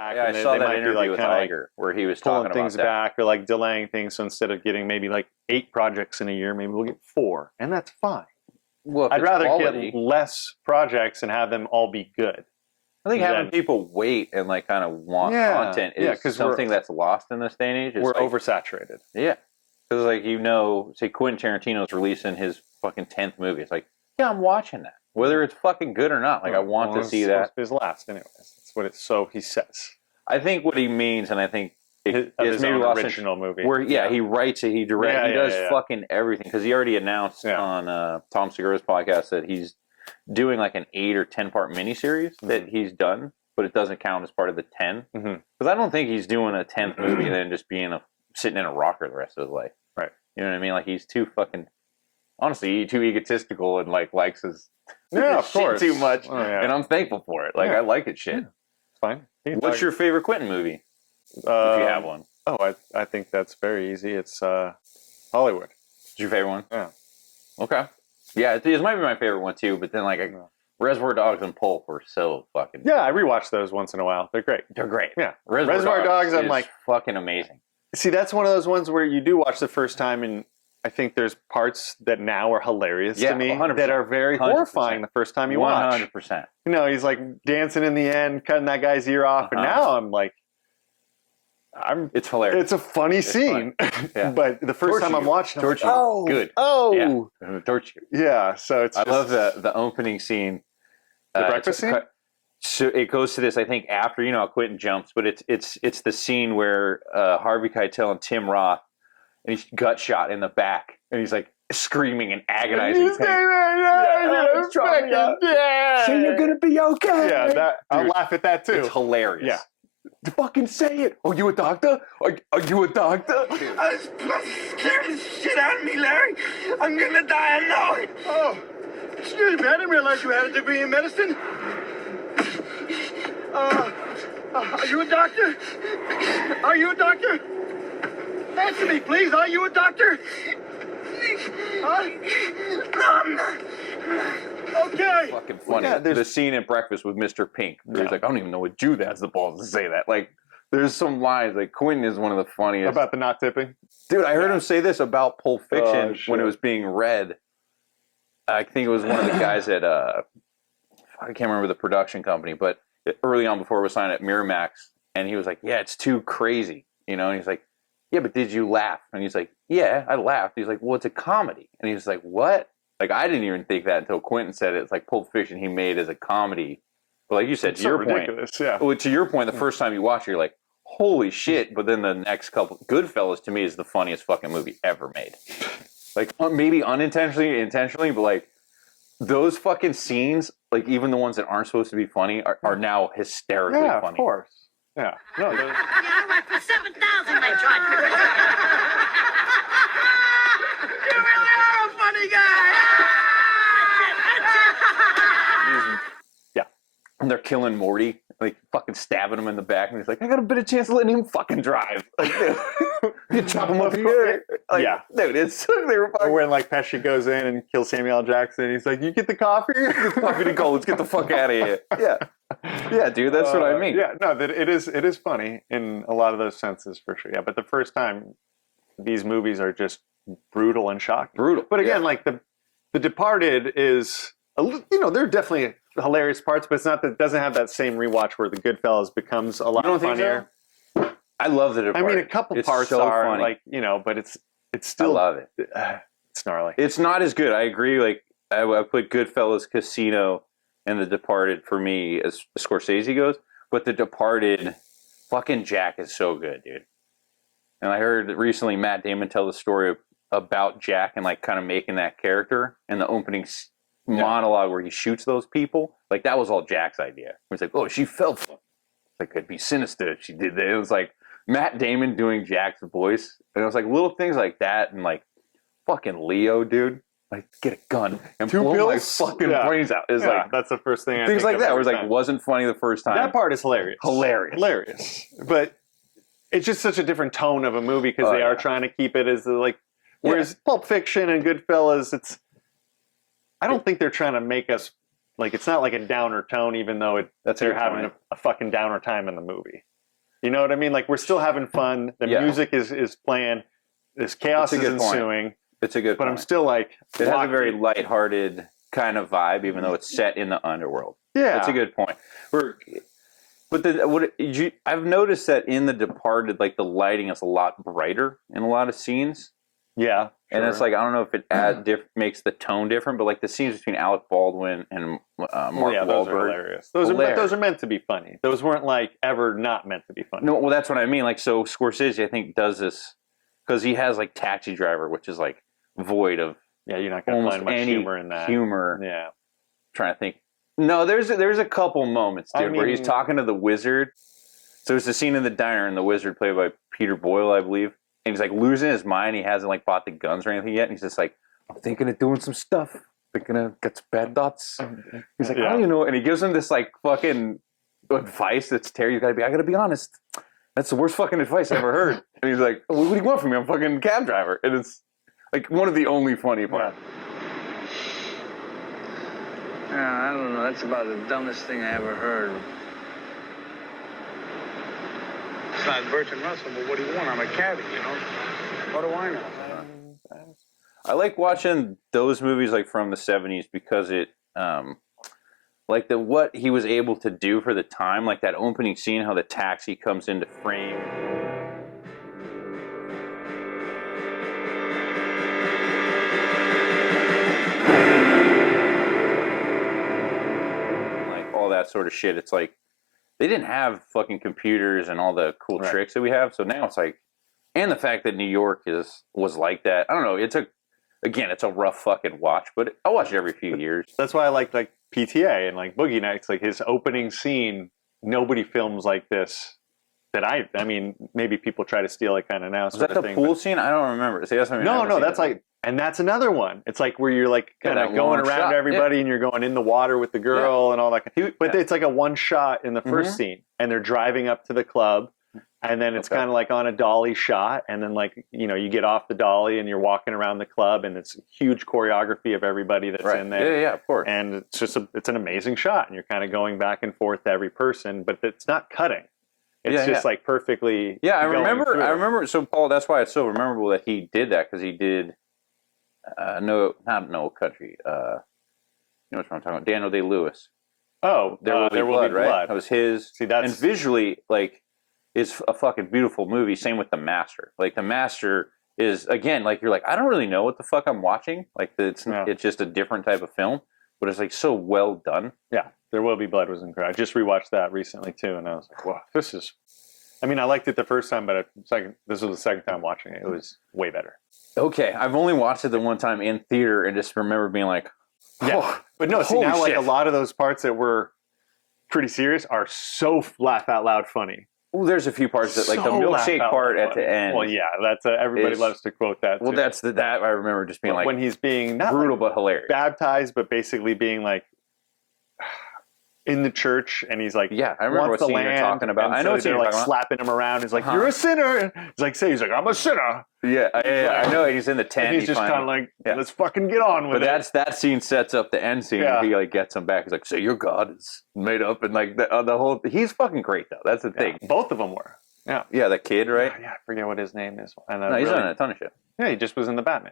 back. Yeah, and I saw they that might interview be like with kind of Tiger where he was pulling talking things about that. back or like delaying things. So instead of getting maybe like 8 projects in a year, maybe we'll get 4, and that's fine. Well, I'd rather quality, get less projects and have them all be good. I think having people wait and like kind of want content is something that's lost in this day and age. It's we're like, oversaturated. Yeah. Because, like, say Quentin Tarantino's releasing his fucking 10th movie. It's like, yeah, I'm watching that. Whether it's fucking good or not. Like, I want to see that. It's his last, anyways. That's what he says. I think what he means, and I think it's maybe own original movie. Where, he writes it, he directs, he does fucking everything. Because he already announced on Tom Segura's podcast that he's doing like an 8 or 10-part miniseries that he's done, but it doesn't count as part of the 10. Because I don't think he's doing a 10th movie and then just sitting in a rocker the rest of his life. Right. You know what I mean? Like, he's too fucking, honestly, too egotistical and like likes his of shit course. too much. And I'm thankful for it. Like, I like his shit. It's fine. What's your favorite Quentin movie? If you have one. Oh, I think that's very easy. It's Hollywood. Is your favorite one? Yeah. Okay. Yeah, it might be my favorite one too, but then like Reservoir Dogs and Pulp were so fucking... Yeah, I rewatch those once in a while. They're great. They're great. Yeah. Reservoir Dogs I'm like... fucking amazing. See, that's one of those ones where you do watch the first time and I think there's parts that now are hilarious to me 100%. that are very 100%. horrifying the first time you watch. 100%. You know, he's like dancing in the end, cutting that guy's ear off, and now I'm like... It's hilarious. It's a funny scene, but the first time I'm watching, Torture. Good. Oh, Torture. Yeah. So it's. I love the opening scene. The breakfast scene. So it goes to this, I think, after Quentin jumps, but it's the scene where Harvey Keitel and Tim Roth, and he's gut shot in the back, and he's like screaming and agonizing. Say you're gonna be okay. Yeah, I'll laugh at that too. It's hilarious. Yeah. Fucking say it. Are you a doctor? Are you a doctor? Scared the shit out of me, Larry. I'm gonna die, I know it. Oh, excuse me. I didn't realize you had a degree in medicine. Are you a doctor? Are you a doctor? Answer me, please. Are you a doctor? Huh? No, I'm not. Okay. Fucking funny. Yeah, there's the scene in Breakfast with Mr. Pink. Where he's like, I don't even know what Jew has the balls to say that. Like, there's some lines. Like, Quentin is one of the funniest. About the not tipping? Dude, I heard him say this about Pulp Fiction when it was being read. I think it was one of the guys at, I can't remember the production company, but early on before it was signed at Miramax. And he was like, yeah, it's too crazy. And he's like, yeah, but did you laugh? And he's like, yeah, I laughed. He's like, well, it's a comedy. And he's like, what? Like, I didn't even think that until Quentin said it. It's like Pulp Fiction he made as a comedy. But like you said, to your point, well, to your point, the first time you watch it, you're like, holy shit. But then the next couple, Goodfellas to me is the funniest fucking movie ever made. Like, maybe unintentionally, intentionally, but like, those fucking scenes, like even the ones that aren't supposed to be funny, are now hysterically funny. Yeah, of course. Yeah. No, yeah, I worked for 7,000 I tried. You really are a funny guy. Yeah. And they're killing Morty, like fucking stabbing him in the back, and he's like, I got a bit of chance of letting him fucking drive. Like, you chop him up here. Like, dude, it's they were fucking... When like Pesci goes in and kills Samuel L. Jackson, he's like, you get the coffee? Get the coffee to go. Let's get the fuck out of here. Yeah. Yeah, dude, that's what I mean. Yeah, no, that it is funny in a lot of those senses for sure. Yeah, but the first time these movies are just brutal and shocking. Brutal. But again, like the Departed is, there are definitely hilarious parts, but it's not that it doesn't have that same rewatch where the Goodfellas becomes a lot funnier. So? I love the Departed. I mean, a couple parts are funny. Like, but it's still. I love it. It's gnarly. It's not as good. I agree. Like I put Goodfellas, Casino, and The Departed for me as Scorsese goes, but The Departed, fucking Jack is so good, dude. And I heard recently Matt Damon tell the story about Jack and like kind of making that character in the opening monologue where he shoots those people. Like that was all Jack's idea. He's like, oh, she fell. Like it'd be sinister if she did that. It was like Matt Damon doing Jack's voice, and it was like little things like that, and like fucking Leo, dude. Like, get a gun and blow my fucking brains out. It's like that's the first thing. Things like that. Where it's like wasn't funny the first time. That part is hilarious. Hilarious. But it's just such a different tone of a movie because they are trying to keep it as like. Whereas Pulp Fiction and Goodfellas, I don't think they're trying to make us like it's not like a downer tone, even though they're having a fucking downer time in the movie. You know what I mean? Like we're still having fun. The music is playing. This chaos is ensuing. It's a good but point. I'm still like it has a very lighthearted kind of vibe, even though it's set in the underworld. Yeah, that's a good point. I've noticed that in The Departed, like the lighting is a lot brighter in a lot of scenes. Yeah, and it's like I don't know if it makes the tone different, but like the scenes between Alec Baldwin and Mark Wahlberg, those are hilarious. Those are meant to be funny. Those weren't like ever not meant to be funny. No, well, that's what I mean. Like, so Scorsese, I think, does this because he has like Taxi Driver, which is like void of you're not going to find much humor in that. Yeah, I'm trying to think. No, there's a couple moments, dude, where he's talking to the wizard. So there's a scene in the diner, and the wizard, played by Peter Boyle, I believe. And he's like losing his mind. He hasn't like bought the guns or anything yet. And he's just like, I'm thinking of doing some stuff. Thinking of got some bad thoughts. He's like, I don't know. And he gives him this like fucking advice that's terrible. I gotta be honest. That's the worst fucking advice I ever heard. And he's like, what do you want from me? I'm a fucking cab driver. And it's like one of the only funny parts. Yeah, I don't know. That's about the dumbest thing I ever heard. It's not Bertrand Russell, but what do you want? I'm a cabbie, you know? What do I know? I like watching those movies like from the 70s because it, like what he was able to do for the time, like that opening scene, how the taxi comes into frame. Like all that sort of shit. It's like, they didn't have fucking computers and all the cool tricks that we have. So now it's like, and the fact that New York was like that. I don't know. It's a rough fucking watch, but I watch it every few years. That's why I like PTA and like Boogie Nights. Like his opening scene, nobody films like this. I mean, maybe people try to steal it kind of now. Is that the pool scene? I don't remember. See, that's like, and that's another one. It's like where you're like kind of going around everybody and you're going in the water with the girl and all that. But it's like a one shot in the first scene, and they're driving up to the club, and then it's kind of like on a dolly shot, and then like you get off the dolly and you're walking around the club, and it's huge choreography of everybody that's in there. Yeah, of course. And it's just it's an amazing shot, and you're kind of going back and forth to every person, but it's not cutting. It's just like perfectly. Yeah, I remember. So Paul, that's why it's so memorable that he did that, because he did. Not No Country. You know what I'm talking about? Daniel Day-Lewis. Oh, There Will Be Blood, right? That was his. See, that's, and visually, like, is a fucking beautiful movie. Same with The Master. Like, The Master is, again, like, you're like, I don't really know what the fuck I'm watching. Like, it's just a different type of film, but it's like so well done. Yeah, There Will Be Blood was incredible. I just rewatched that recently too, and I was like, wow, this is. I mean, I liked it the first time, but this was the second time watching it. It was way better. Okay, I've only watched it the one time in theater and just remember being like, but no, see now like a lot of those parts that were pretty serious are so laugh out loud funny. Well, there's a few parts that, like the milkshake part at the end. Well, yeah, that's everybody loves to quote that. Well, too. that I remember just being like when he's being not brutal like but hilarious, baptized, but basically being like in the church, and he's like, I remember what scene you're talking about. I know what they're like slapping him around. He's like, "You're a sinner." He's like, "I'm a sinner." Yeah, I know. He's in the tent. And he's just kind of like, "Let's fucking get on with it." But that scene sets up the end scene. He like gets him back. He's like, "So your God is made up," and like the whole. He's fucking great though. That's the thing. Both of them were. Yeah, the kid, right? Yeah, I forget what his name is. And no, he's on a ton of shit. Yeah, he just was in the Batman.